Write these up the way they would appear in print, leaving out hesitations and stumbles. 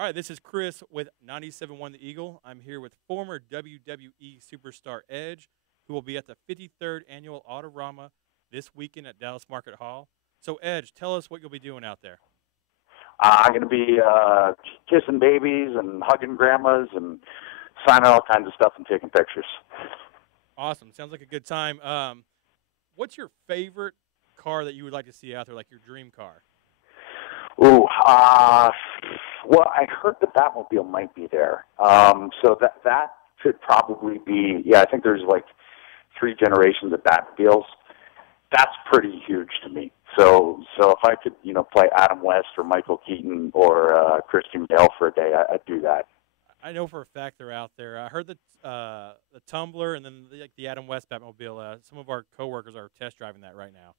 All right, this is Chris with 97.1 The Eagle. I'm here with former WWE superstar Edge, who will be at the 53rd Annual Autorama this weekend at Dallas Market Hall. So, Edge, tell us what you'll be doing out there. I'm going to be kissing babies and hugging grandmas and signing all kinds of stuff and taking pictures. Awesome. Sounds like a good time. What's your favorite car that you would like to see out there, like your dream car? Ooh, well, I heard the Batmobile might be there. So that could probably be, I think there's like 3 generations of Batmobiles. That's pretty huge to me. So if I could, play Adam West or Michael Keaton or Christian Bale for a day, I'd do that. I know for a fact they're out there. I heard that the Tumbler and then the Adam West Batmobile. Some of our coworkers are test driving that right now.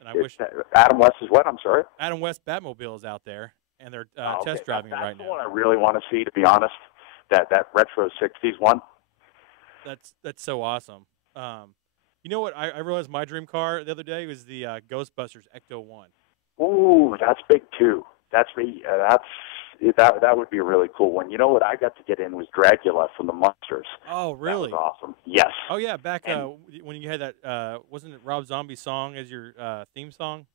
And I wish Adam West is what? I'm sorry. Adam West Batmobile is out there, and they're test driving it right now. That's the one I really want to see, to be honest. That retro '60s one. That's so awesome. You know what? I realized my dream car the other day was the Ghostbusters Ecto-1. Ooh, that's big too. That would be a really cool one. You know what I got to get in was Dracula from the Munsters. Oh, really? That was awesome. Yes. Oh, yeah. Back when you had that, wasn't it Rob Zombie's song as your theme song?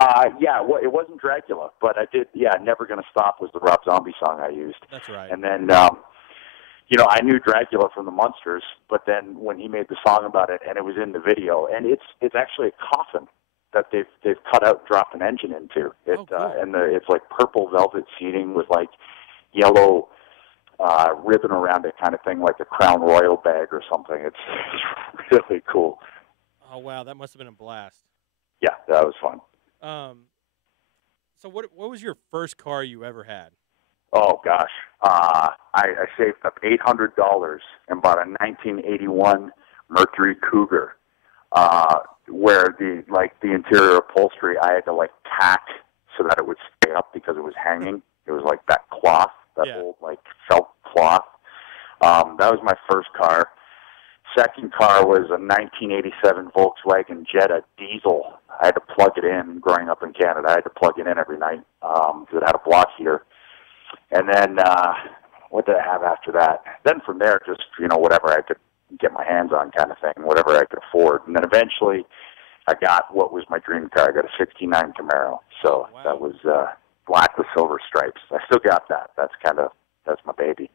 Well, it wasn't Dracula, but I did. Yeah, Never Gonna Stop was the Rob Zombie song I used. That's right. And then, I knew Dracula from the Munsters, but then when he made the song about it, and it was in the video, and it's actually a coffin that they've cut out, and dropped an engine into it, cool. It's like purple velvet seating with like yellow ribbon around it, kind of thing, like a Crown Royal bag or something. It's really cool. Oh wow, that must have been a blast. Yeah, that was fun. So what was your first car you ever had? Oh gosh, I saved up $800 and bought a 1981 Mercury Cougar. Where the interior upholstery I had to tack so that it would stay up because it was hanging. It was like that cloth, old felt cloth. That was my first car. Second car was a 1987 Volkswagen Jetta diesel. I had to plug it in. Growing up in Canada, I had to plug it in every night because it had a block heater. And then what did I have after that? Then from there, just whatever I could get my hands on, kind of thing, whatever I could afford. And then eventually I got what was my dream car. I got a '69 Camaro. So wow. That was black with silver stripes. I still got that. That's my baby.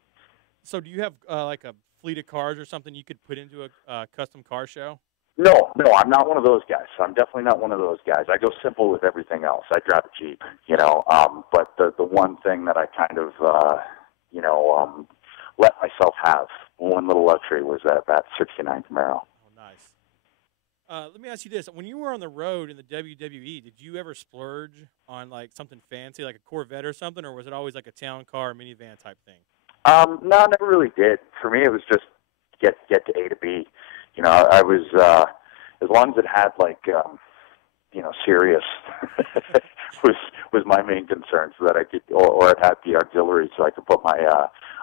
So do you have like a fleet of cars or something you could put into a custom car show? No, I'm not one of those guys. I'm definitely not one of those guys. I go simple with everything else. I drive a Jeep, but the one thing that I kind of, let myself have, one little luxury, was that '69 Camaro. Oh, nice. Let me ask you this. When you were on the road in the WWE, did you ever splurge on something fancy, like a Corvette or something, or was it always like a town car or minivan type thing? No, I never really did. For me, it was just get to A to B. I was, as long as it had Sirius was my main concern, so that I could, or it had the auxiliary so I could put my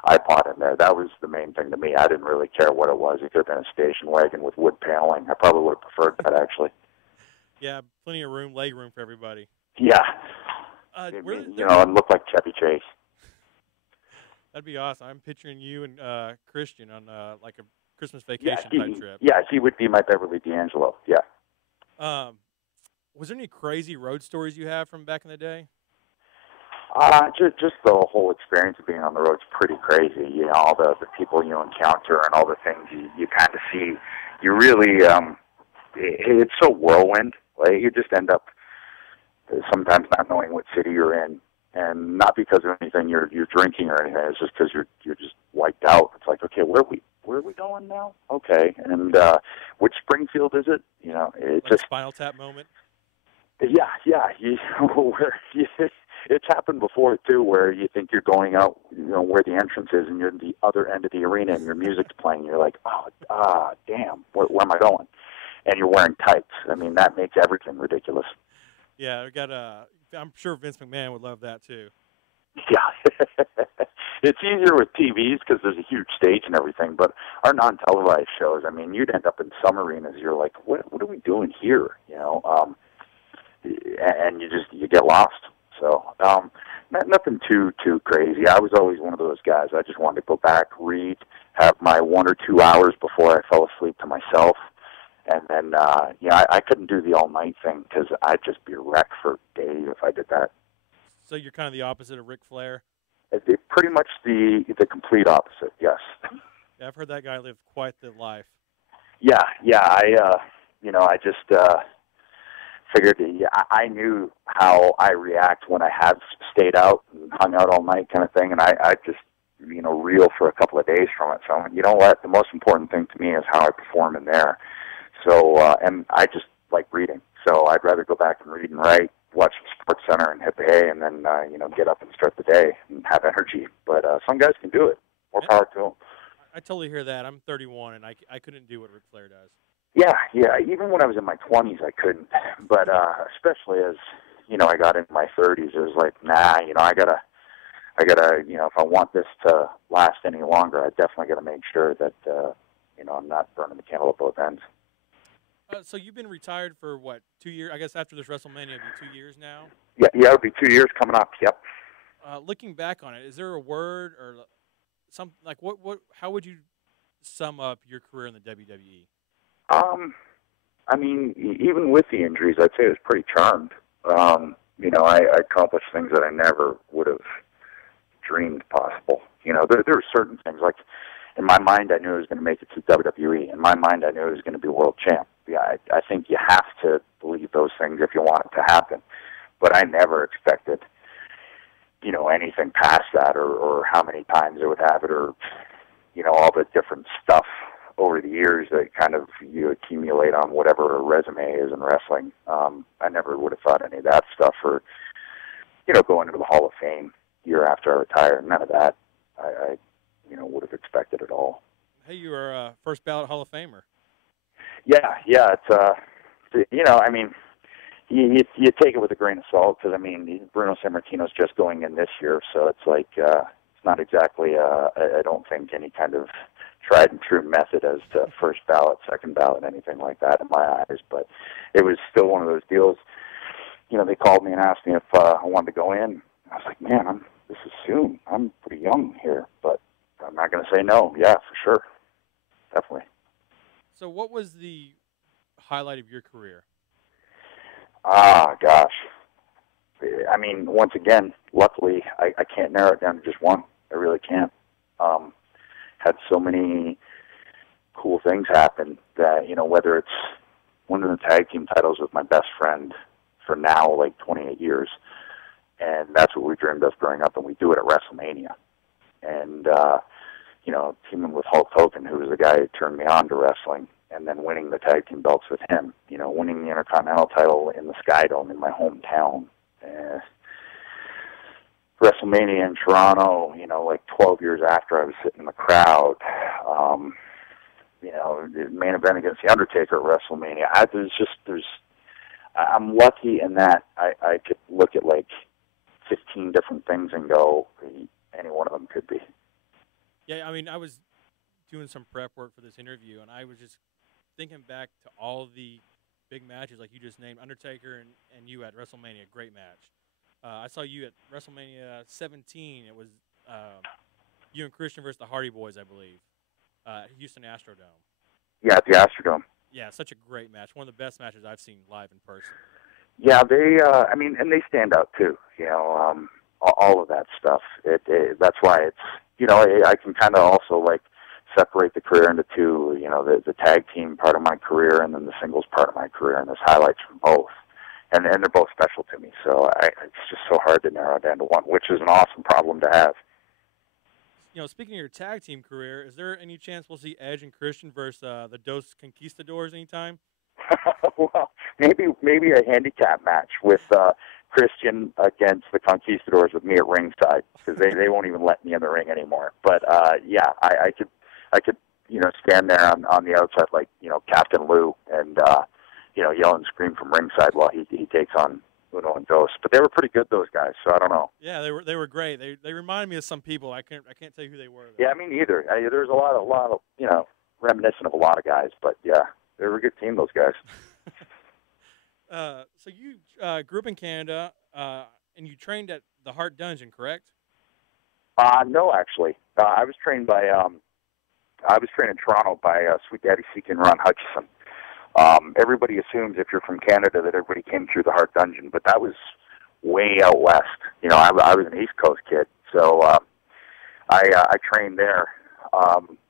iPod in there. That was the main thing to me. I didn't really care what it was. It could have been a station wagon with wood paneling. I probably would have preferred that, actually. Yeah, plenty of room, leg room for everybody. Yeah. And look like Chevy Chase. That'd be awesome. I'm picturing you and Christian on like a Christmas vacation type trip. Yeah, he would be my Beverly D'Angelo. Yeah. Was there any crazy road stories you have from back in the day? Just the whole experience of being on the road is pretty crazy. All the people you encounter and all the things you kind of see. You really, it's so whirlwind. You just end up sometimes not knowing what city you're in, and not because of anything you're drinking or anything. It's just because you're just wiped out. It's like, okay, where are we going now? Okay, and which Springfield is it? It's like a Spinal Tap moment. Yeah. It's happened before too, where you think you're going out, where the entrance is, and you're at the other end of the arena, and your music's playing. You're like, damn, where am I going? And you're wearing tights. I mean, that makes everything ridiculous. Yeah, I'm sure Vince McMahon would love that too. Yeah, it's easier with TVs because there's a huge stage and everything. But our non-televised shows, I mean, you'd end up in some arenas. You're like, what are we doing here? And you get lost. So nothing too crazy. I was always one of those guys. I just wanted to go back, read, have my 1 or 2 hours before I fell asleep to myself. And then, I couldn't do the all-night thing because I'd just be wrecked for days if I did that. So you're kind of the opposite of Ric Flair? Pretty much the complete opposite, yes. Yeah, I've heard that guy live quite the life. Yeah, I just figured I knew how I react when I have stayed out and hung out all night kind of thing, and I just, reel for a couple of days from it. So, you know what? The most important thing to me is how I perform in there. So, and I just like reading. So I'd rather go back and read and write, watch the Sports Center and hit the hay, and then, get up and start the day and have energy. But some guys can do it. More power to them. I totally hear that. I'm 31, and I couldn't do what Ric Flair does. Yeah. Even when I was in my 20s, I couldn't. But especially as, I got into my 30s, it was like, nah, I gotta, if I want this to last any longer, I definitely got to make sure that, I'm not burning the candle at both ends. So you've been retired for, 2 years? I guess after this WrestleMania, it'll be 2 years now? Yeah, it'll be 2 years coming up, yep. Looking back on it, is there a word or something, like how would you sum up your career in the WWE? Even with the injuries, I'd say I was pretty charmed. I accomplished things that I never would have dreamed possible. There were certain things, like in my mind, I knew I was going to make it to WWE. In my mind, I knew I was going to be world champ. Yeah, I think you have to believe those things if you want it to happen. But I never expected, anything past that, or how many times it would have it, or, all the different stuff over the years that kind of you accumulate on whatever a resume is in wrestling. I never would have thought any of that stuff, or, going into the Hall of Fame year after I retired. None of that I would have expected at all. Hey, you are a first ballot Hall of Famer. Yeah, it's, you take it with a grain of salt, because, Bruno Sammartino's just going in this year, so it's like, it's not exactly, I don't think, any kind of tried and true method as to first ballot, second ballot, anything like that in my eyes, but it was still one of those deals. They called me and asked me if I wanted to go in. I was like, man, this is soon. I'm pretty young here, but I'm not going to say no. Yeah, for sure. Definitely. So what was the highlight of your career? Gosh. Once again, luckily, I can't narrow it down to just one. I really can't. Had so many cool things happen that, whether it's winning the tag team titles with my best friend for now, 28 years, and that's what we dreamed of growing up, and we do it at WrestleMania. And, teaming with Hulk Hogan, who was the guy who turned me on to wrestling, and then winning the tag team belts with him, winning the Intercontinental title in the Sky Dome in my hometown. WrestleMania in Toronto, 12 years after I was sitting in the crowd. The main event against The Undertaker at WrestleMania. I'm lucky in that I could look at 15 different things and go, any one of them could be. Yeah, I was doing some prep work for this interview, and I was just thinking back to all of the big matches like you just named, Undertaker and you at WrestleMania, great match. I saw you at WrestleMania 17. It was you and Christian versus the Hardy Boys, I believe, Houston Astrodome. Yeah, at the Astrodome. Yeah, such a great match. One of the best matches I've seen live in person. Yeah, they, and they stand out too. All of that stuff. That's why it's, I can kind of also separate the career into two. The tag team part of my career, and then the singles part of my career, and there's highlights from both. And they're both special to me. So it's just so hard to narrow it down to one, which is an awesome problem to have. Speaking of your tag team career, is there any chance we'll see Edge and Christian versus the Dos Conquistadors anytime? Well, maybe a handicap match with Christian against the Conquistadors with me at ringside, because they won't even let me in the ring anymore. But I could stand there on the outside like Captain Lou and yell and scream from ringside while he takes on Uno and Dos. But they were pretty good, those guys. So I don't know. Yeah, they were great. They reminded me of some people. I can't tell you who they were, though. Yeah, me neither. There's a lot of reminiscent of a lot of guys. But yeah, they were a good team, those guys. So you grew up in Canada. and you trained at the Hart Dungeon, correct? No, actually, I was trained in Toronto by Sweet Daddy Seek and Ron Hutchison. Everybody assumes if you're from Canada that everybody came through the Hart Dungeon, but that was way out west. You know, I was an East Coast kid, so I trained there,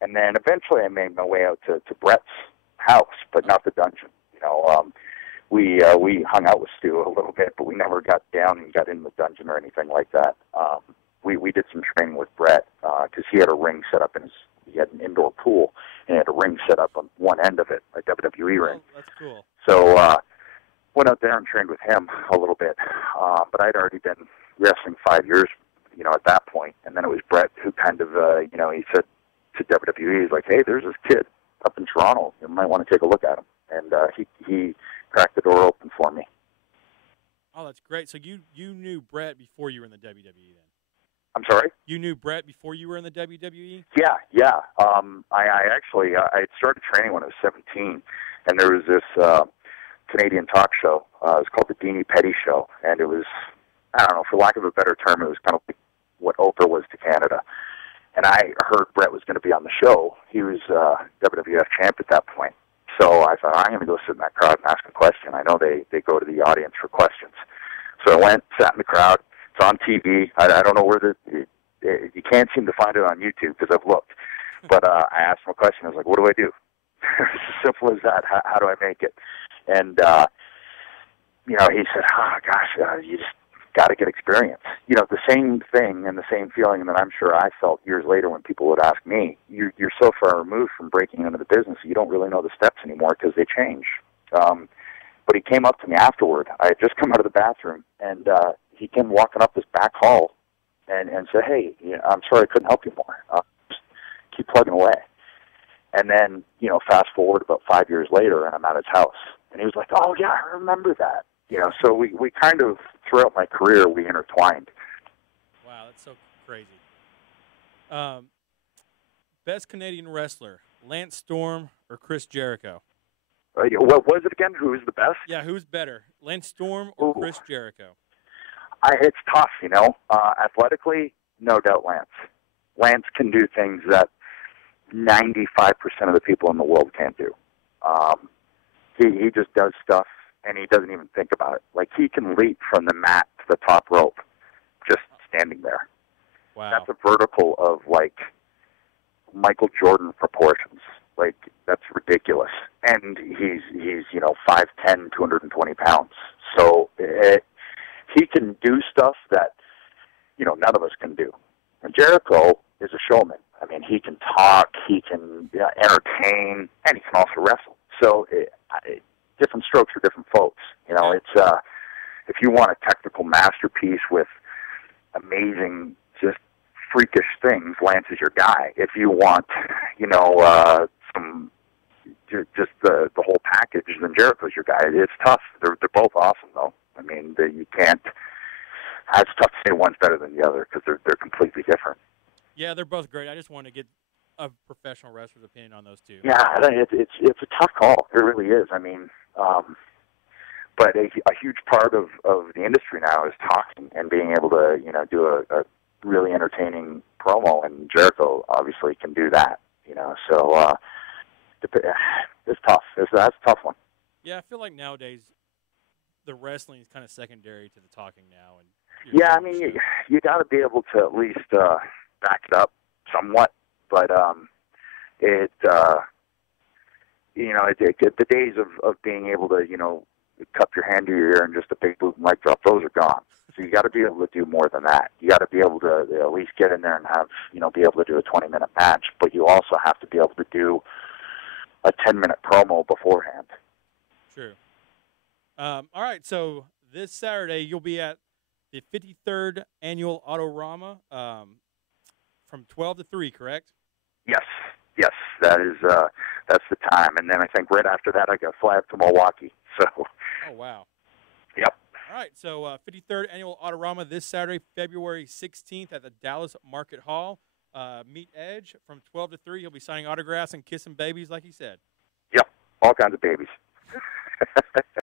and then eventually I made my way out to Bret's house, but not the dungeon. You know, we hung out with Stu a little bit, but we never got down and got in the dungeon or anything like that. We did some training with Bret because he had a ring set up he had an indoor pool and he had a ring set up on one end of it, a WWE ring. Oh, that's cool. So went out there and trained with him a little bit, but I'd already been wrestling 5 years, you know, at that point. And then it was Bret who kind of, you know, he said to WWE, he's like, hey, there's this kid up in Toronto. You might want to take a look at him. And he cracked the door open for me. Oh, that's great. So you knew Bret before you were in the WWE then? I'm sorry? You knew Bret before you were in the WWE? Yeah. I actually, I had started training when I was 17, and there was this Canadian talk show. It was called the Deanie Petty Show, and it was, I don't know, for lack of a better term, it was kind of like what Oprah was to Canada. And I heard Bret was going to be on the show. He was WWF champ at that point. So I thought, I'm going to go sit in that crowd and ask a question. I know they go to the audience for questions. So I went, sat in the crowd. It's on TV. I don't know where you can't seem to find it on YouTube because I've looked. But I asked him a question. I was like, what do I do? As simple as that. How do I make it? And, you know, he said, oh, gosh, you just got to get experience. You know, the same thing and the same feeling that I'm sure I felt years later when people would ask me, you're so far removed from breaking into the business, you don't really know the steps anymore because they change. But he came up to me afterward. I had just come out of the bathroom, and he came walking up this back hall and said, hey, you know, I'm sorry I couldn't help you more. Just keep plugging away. And then, you know, fast forward about 5 years later, and I'm at his house. And he was like, oh, yeah, I remember that. You know, so we kind of, throughout my career, we intertwined. Wow, that's so crazy. Best Canadian wrestler, Lance Storm or Chris Jericho? What was it again? Who is the best? Yeah, who's better, Lance Storm or Chris Jericho? It's tough, you know. Athletically, no doubt Lance. Lance can do things that 95% of the people in the world can't do. He just does stuff, and he doesn't even think about it. Like, he can leap from the mat to the top rope just standing there. Wow. That's a vertical of, like, Michael Jordan proportions. Like, that's ridiculous. And he's you know, 5'10", 220 pounds. So he can do stuff that, you know, none of us can do. And Jericho is a showman. I mean, he can talk, he can entertain, and he can also wrestle. So different strokes for different folks. You know, it's if you want a technical masterpiece with amazing, just freakish things, Lance is your guy. If you want, you know, just the whole package, then Jericho's your guy. It's tough. They're both awesome, though. I mean, you can't. It's tough to say one's better than the other because they're completely different. Yeah, they're both great. I just wanted to get a professional wrestler's opinion on those two. Yeah, it's a tough call. It really is. I mean, but a huge part of the industry now is talking and being able to, you know, do a really entertaining promo, and Jericho obviously can do that. You know, so it's tough. That's a tough one. Yeah, I feel like nowadays the wrestling is kind of secondary to the talking now. And yeah, I mean, you got to be able to at least back it up somewhat, but you know, the days of being able to, you know, cup your hand to your ear and just a big boot mic drop, those are gone. So you got to be able to do more than that. You got to be able to at least get in there and have, you know, be able to do a 20-minute match, but you also have to be able to do a 10-minute promo beforehand. True. All right, so this Saturday you'll be at the 53rd Annual Autorama from 12 to 3, correct? Yes, that's the time. And then I think right after that I got fly up to Milwaukee. So. Oh, wow. Yep. All right, so 53rd Annual Autorama this Saturday, February 16th at the Dallas Market Hall. Meet Edge from 12 to 3. He'll be signing autographs and kissing babies like he said. Yep, all kinds of babies.